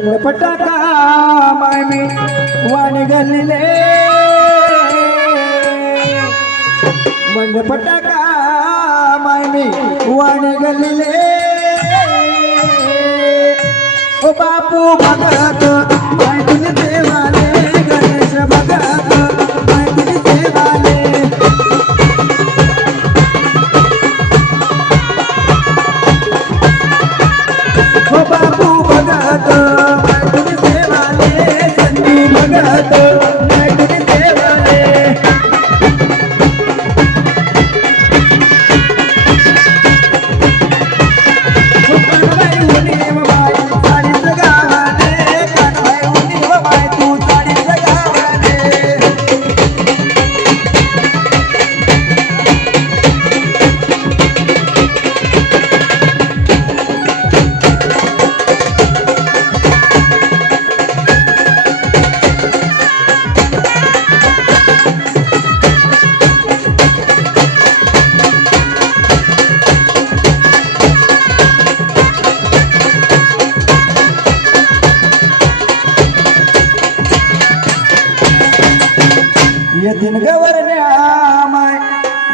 मंडपटा का माय मी वाणी गल्लीले मंडपटा का माय मी वाणी गल्लीले ओ बापू भगत माय देवाले गणेश भगत माय देवाले ओ बापू भगत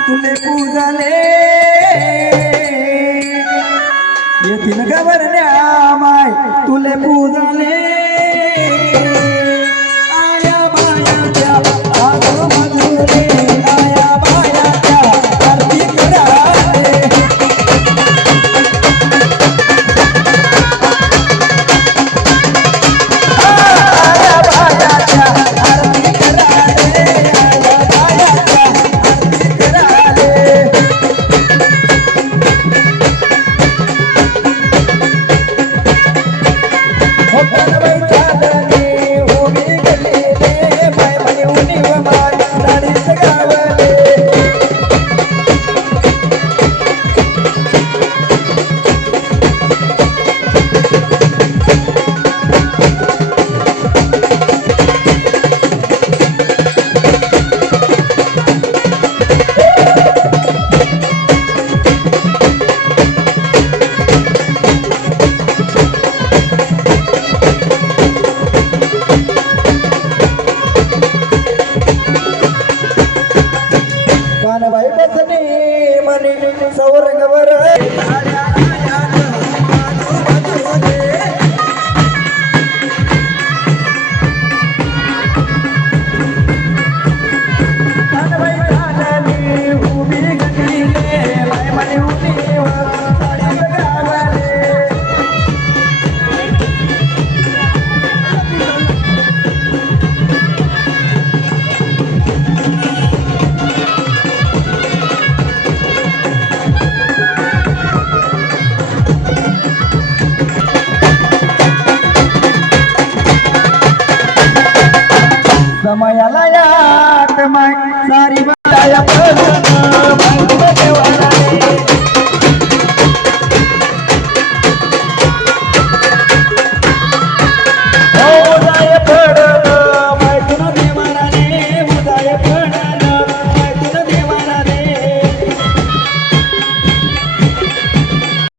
तुले पूजाले येथील गवरण्या माय तुले पूजाले कानबाई बसने म्हणे सौरंगवर. रमायाला या माय. सारी माया